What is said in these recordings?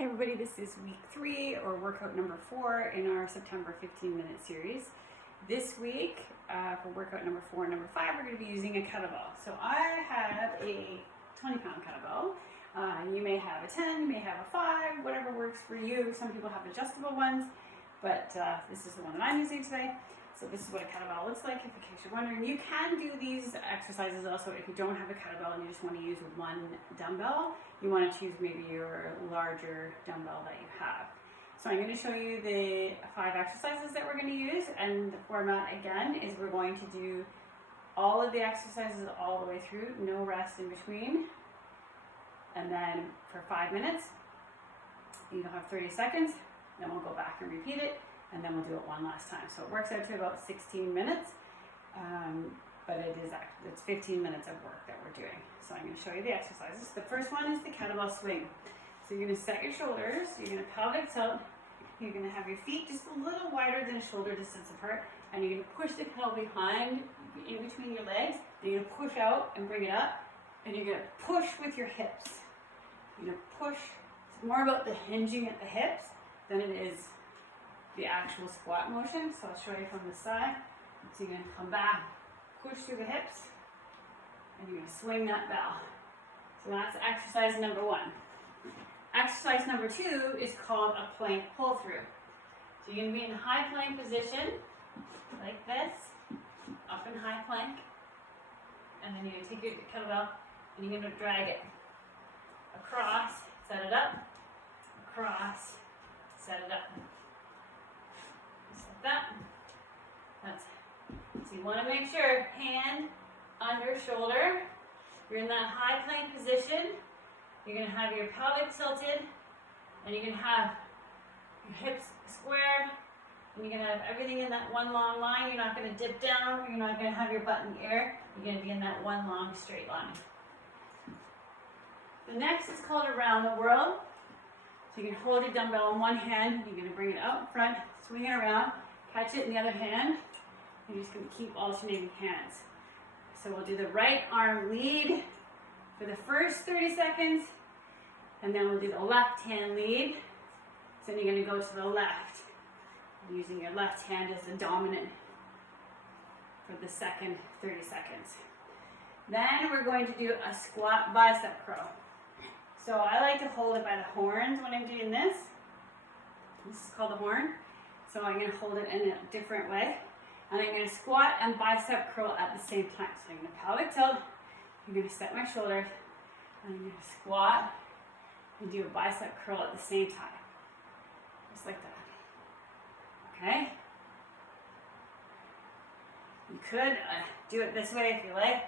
Hey everybody, this is week 3 or workout number 4 in our September 15-minute series. This week for workout number 4 and number 5 we're going to be using a kettlebell. So I have a 20-pound kettlebell. You may have a 10, you may have a 5, whatever works for you. Some people have adjustable ones, but this is the one that I'm using today. So this is what a kettlebell looks like, in case you're wondering. You can do these exercises also if you don't have a kettlebell and you just want to use one dumbbell. You want to choose maybe your larger dumbbell that you have. So I'm going to show you the 5 exercises that we're going to use, and the format again is we're going to do all of the exercises all the way through, no rest in between, and then for 5 minutes. You'll have 30 seconds, then we'll go back and repeat it, and then we'll do it one last time. So it works out to about 16 minutes, but it's 15 minutes of work that we're doing. So I'm going to show you the exercises. The first one is the kettlebell swing. So you're going to set your shoulders, you're going to pelvic tilt, you're going to have your feet just a little wider than shoulder distance apart, and you're going to push the kettle behind, in between your legs, then you're going to push out and bring it up, and you're going to push with your hips. You're going to push. It's more about the hinging at the hips than it is the actual squat motion. So I'll show you from the side. So you're going to come back, push through the hips, and you're going to swing that bell. So that's exercise number 1. Exercise number 2 is called a plank pull through. So you're going to be in high plank position, like this, up in high plank, and then you're going to take your kettlebell and you're going to drag it across, set it up, across, set it up. Just like that. So you want to make sure hand under shoulder. You're in that high plank position. You're going to have your pelvic tilted, and you're going to have your hips square, and you're going to have everything in that one long line. You're not going to dip down. You're not going to have your butt in the air. You're going to be in that one long straight line. The next is called around the world. So you can hold your dumbbell in one hand. You're going to bring it out front, swing it around, catch it in the other hand. You're just going to keep alternating hands. So we'll do the right arm lead for the first 30 seconds, and then we'll do the left hand lead. So then you're going to go to the left, using your left hand as the dominant for the second 30 seconds. Then we're going to do a squat bicep curl. So I like to hold it by the horns when I'm doing this. This is called the horn. So I'm going to hold it in a different way. And I'm going to squat and bicep curl at the same time. So I'm going to pelvic tilt, I'm going to set my shoulders, and I'm going to squat and do a bicep curl at the same time. Just like that. Okay? You could do it this way if you like.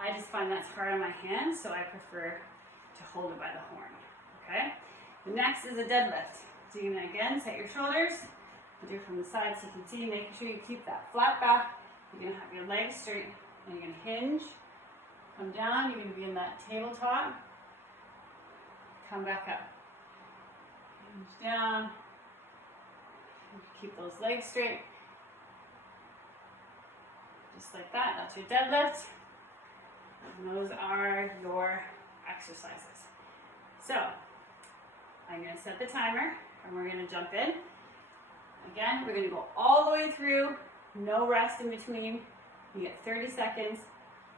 I just find that's hard on my hands, so I prefer to hold it by the horn. Okay? The next is a deadlift. So you're going to again set your shoulders. Do it from the side so you can see, making sure you keep that flat back. You're going to have your legs straight, and you're going to hinge, come down, you're going to be in that tabletop, come back up, hinge down, keep those legs straight, just like that. That's your deadlift, and those are your exercises. So, I'm going to set the timer, and we're going to jump in. Again, we're going to go all the way through, no rest in between. You get 30 seconds,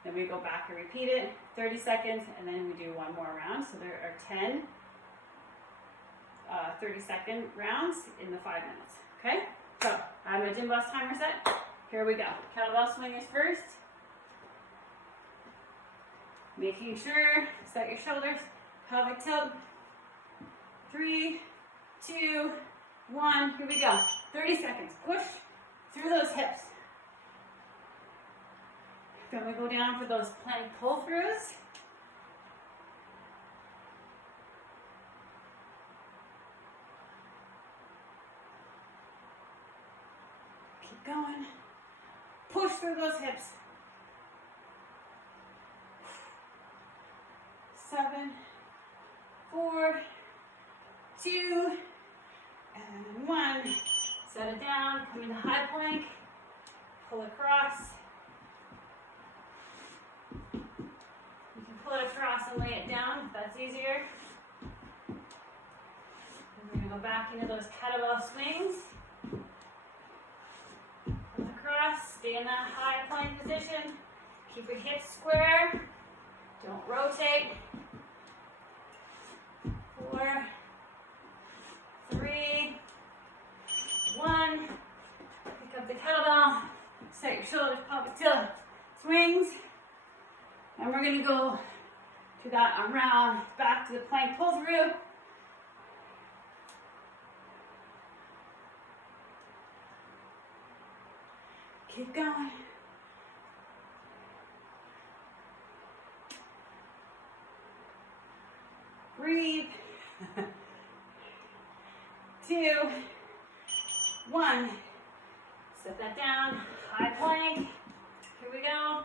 then we go back and repeat it, 30 seconds, and then we do one more round. So there are 10 30-second rounds in the 5 minutes. Okay? So I have my gym boss timer set. Here we go. Kettlebell swingers first. Making sure, set your shoulders, pelvic tilt. 3, 2, 1, here we go. 30 seconds. Push through those hips. Then we go down for those plank pull-throughs. Keep going. Push through those hips. 7, 4, 2, and 1. Set it down, come into high plank, pull across. You can pull it across and lay it down if that's easier. go back into those kettlebell swings. Across, stay in that high plank position. Keep your hips square. Don't rotate. 4, 3, 1. Pick up the kettlebell. Set your shoulders, pop it to swings. And we're going to go to that around, back to the plank pull through. Keep going. Breathe. 2, 1. Set that down. High plank. Here we go.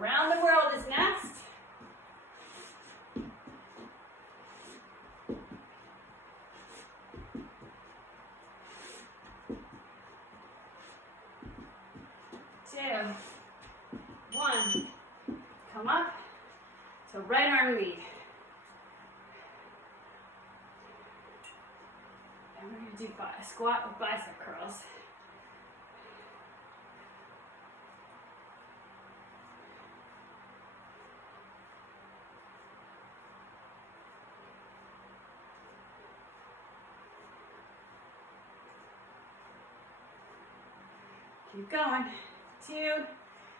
Around the world is next. Come up. So right arm lead. And we're going to do a squat with bicep curls. Keep going. 2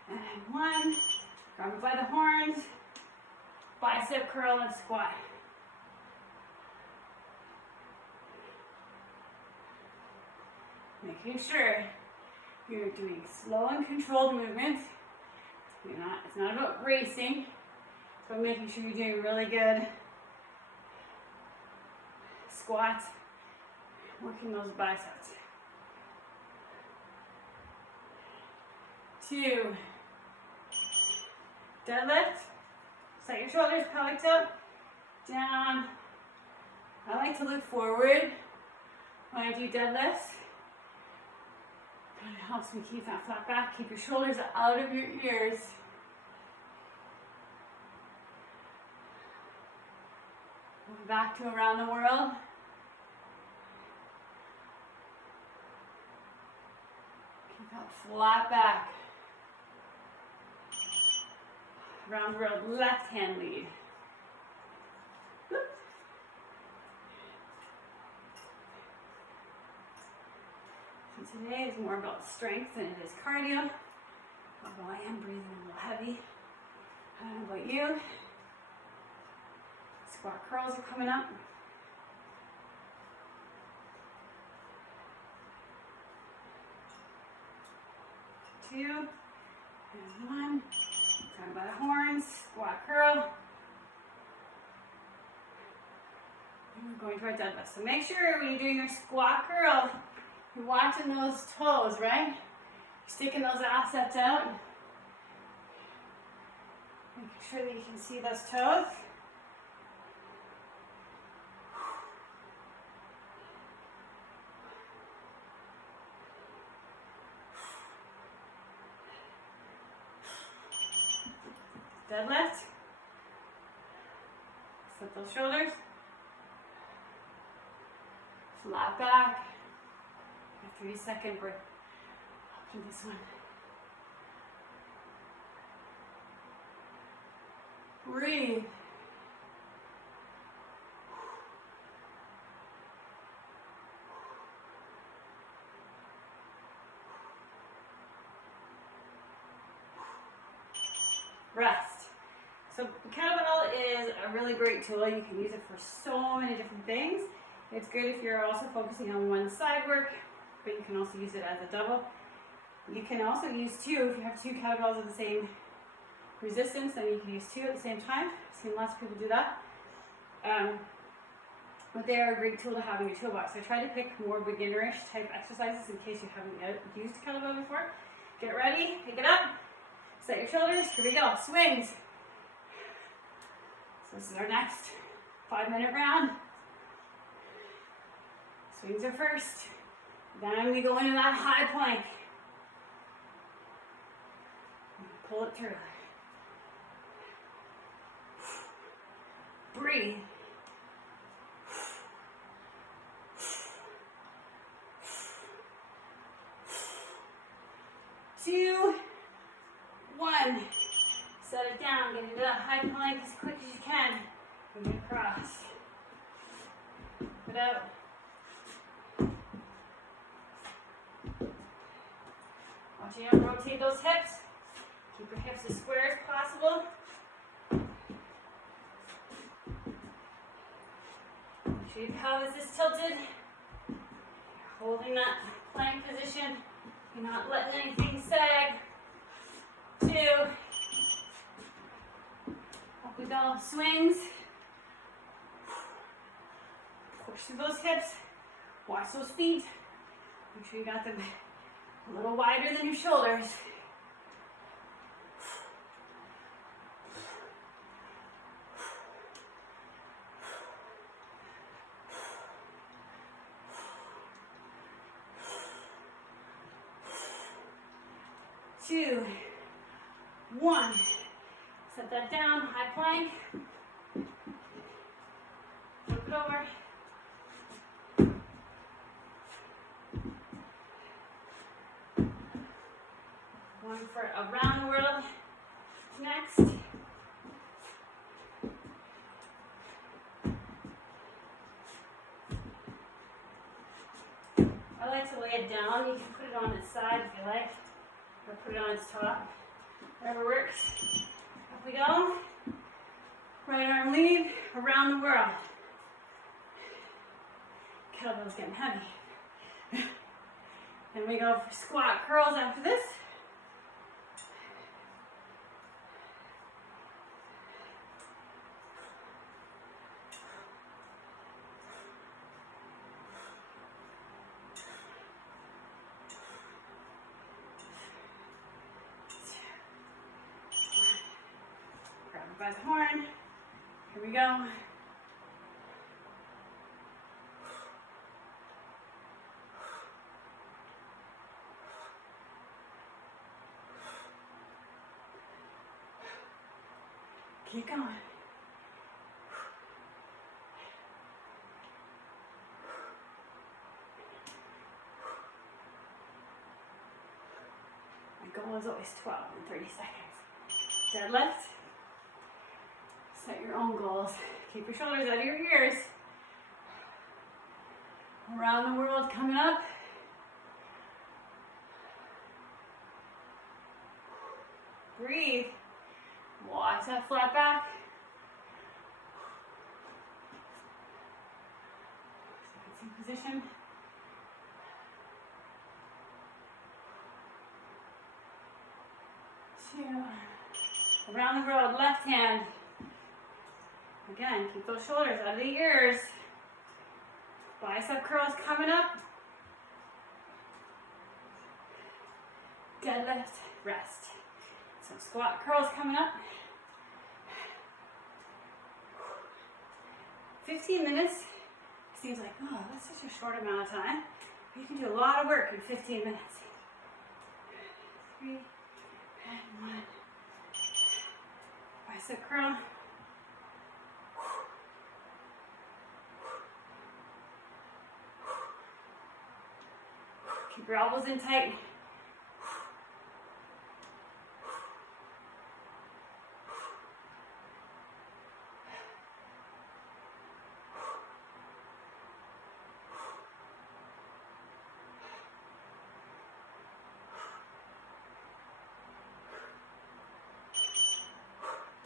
and 1. Grab it by the horns. Bicep curl and squat. Making sure you're doing slow and controlled movements. It's not about racing, but making sure you're doing really good squats, working those biceps. 2. Deadlift. Set your shoulders, pelvic tilt, down. I like to look forward when I do deadlifts. It helps me keep that flat back. Keep your shoulders out of your ears. Moving back to around the world. Keep that flat back. Around the world, left hand lead. So today is more about strength than it is cardio. Although I am breathing a little heavy. I don't know about you. Squat curls are coming up. Two and 1. Grab by the horns, squat curl. And we're going to our deadlift. So make sure when you're doing your squat curl, you're watching those toes, right? You're sticking those assets out. Making sure that you can see those toes. Deadlift. Set those shoulders. Flat back. A 3-second breath. Up to this one. Breathe. Rest. So kettlebell is a really great tool. You can use it for so many different things. It's good if you're also focusing on one side work, but you can also use it as a double. You can also use 2 if you have 2 kettlebells of the same resistance, then you can use 2 at the same time. I've seen lots of people do that. But they are a great tool to have in your toolbox. I try to pick more beginnerish type exercises in case you haven't used kettlebell before. Get ready, pick it up, set your shoulders, here we go, swings. So this is our next 5-minute round. Swings are first. Then we go into that high plank. Pull it through. Breathe. 2, 1. Set it down. Get into that high plank as quick as you can. Bring it across. Put out. Watch out, rotate those hips. Keep your hips as square as possible. Make sure your pelvis is tilted. You're holding that plank position. You're not letting anything sag. 2. Up we go. Swings. Push through those hips. Watch those feet. Make sure you got them a little wider than your shoulders. Two, 1. Set that down, high plank. Flip it over. Going for around the world next. I like to lay it down. You can put it on its side if you like. Or put it on its top, whatever works. Up we go. Right arm lead, around the world. Kettlebell's getting heavy. Then we go for squat curls after this. By the horn. Here we go. Keep going. My goal is always 12 in 30 seconds. Deadlift. Set your own goals. Keep your shoulders out of your ears. Around the world coming up. Breathe. Watch that flat back. Second position. 2. Around the world, left hand. Again, keep those shoulders out of the ears. Bicep curls coming up. Deadlift, rest. So squat curls coming up. 15 minutes. Seems like, oh, that's such a short amount of time. You can do a lot of work in 15 minutes. 3 and 1. Bicep curl. Keep your elbows in tight.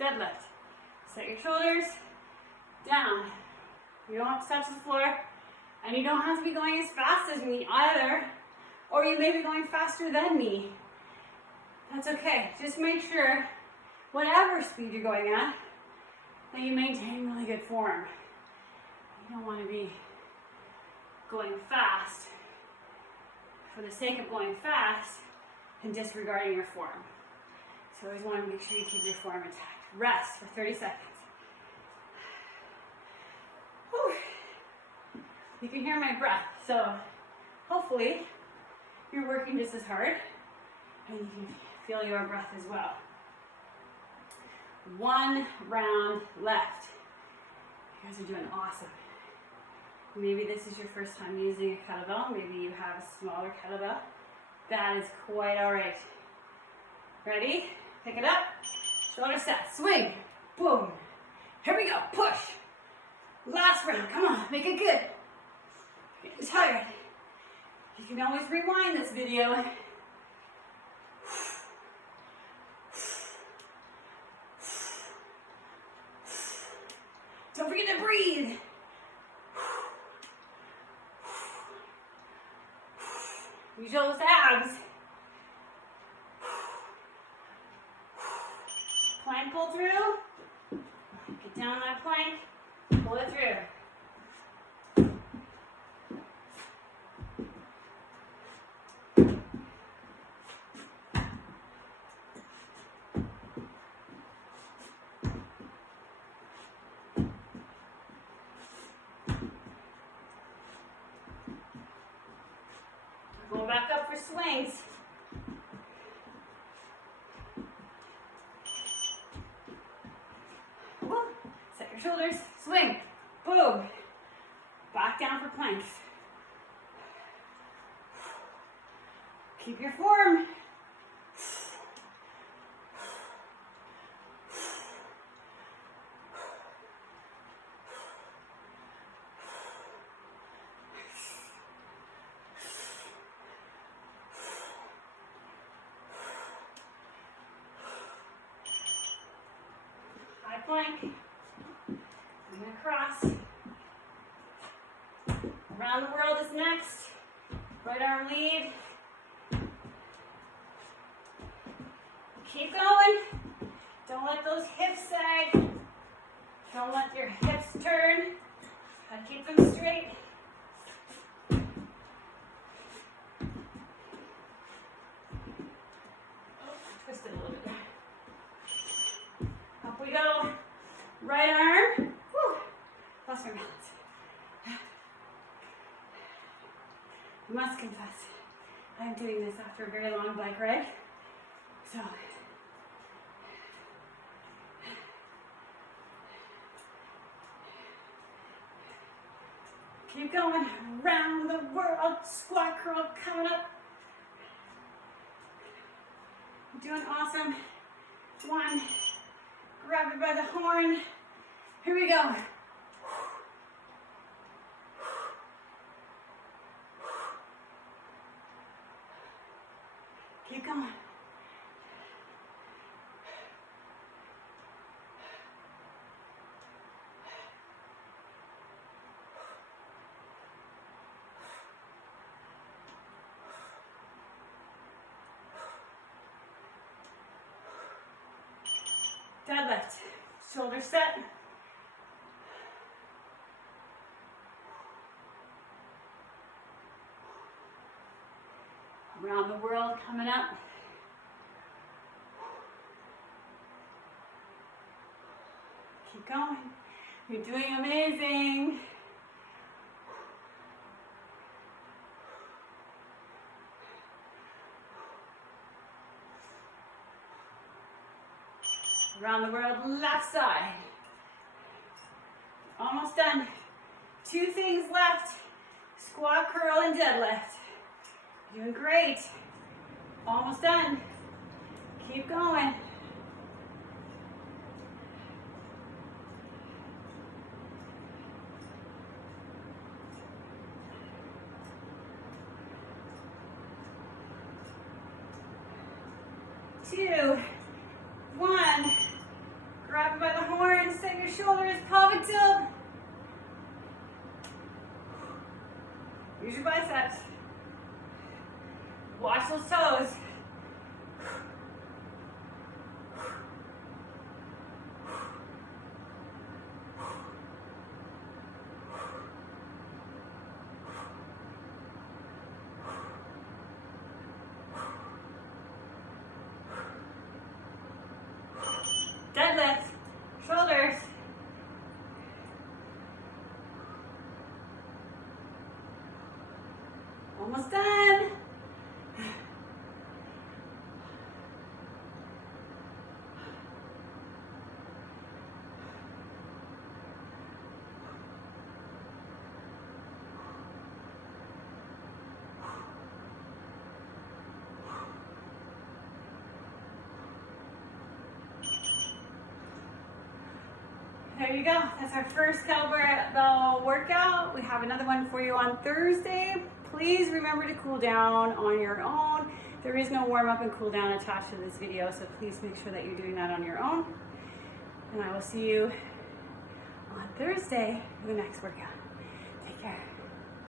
Deadlift. Set your shoulders down. You don't have to touch the floor, and you don't have to be going as fast as me either. Or you may be going faster than me. That's okay. Just make sure, whatever speed you're going at, that you maintain really good form. You don't want to be going fast for the sake of going fast and disregarding your form. So you always want to make sure you keep your form intact. Rest for 30 seconds. Whew. You can hear my breath, so hopefully you're working just as hard and you can feel your breath as well. 1 round left. You guys are doing awesome. Maybe this is your first time using a kettlebell. Maybe you have a smaller kettlebell. That is quite all right. Ready? Pick it up. Shoulder set. Swing. Boom. Here we go. Push. Last round. Come on. Make it good. Getting tired. You can always rewind this video. Don't forget to breathe. Use those abs. Plank pull through. Get down on that plank. Pull it through. Going back up for swings. Woo. Set your shoulders, swing, boom. Back down for planks. Keep your form. Plank. I'm going to cross. Around the world is next. Right arm lead. Keep going. Don't let those hips sag. Don't let your hips turn. Gotta keep them straight. Twist it a little bit. Up we go. Right arm. Whew. Lost my balance. I must confess, I'm doing this after a very long bike ride. So, keep going. Around the world. Squat curl coming up. You're doing awesome. 1. Grab it by the horn. Here we go. Keep going. Deadlift. Shoulder set. Around the world coming up. Keep going. You're doing amazing. Around the world, left side. Almost done. 2 things left. Squat, curl, and deadlift. Doing great. Almost done. Keep going. Two, 1. Grab it by the horn, set your shoulders, pelvic tilt. Use your biceps. Watch those toes. Deadlift, shoulders. Almost done. there you go. That's our first kettlebell workout. We have another one for you on Thursday. Please remember to cool down on your own. There is no warm up and cool down attached to this video, so please make sure that you're doing that on your own. And I will see you on Thursday for the next workout. Take care.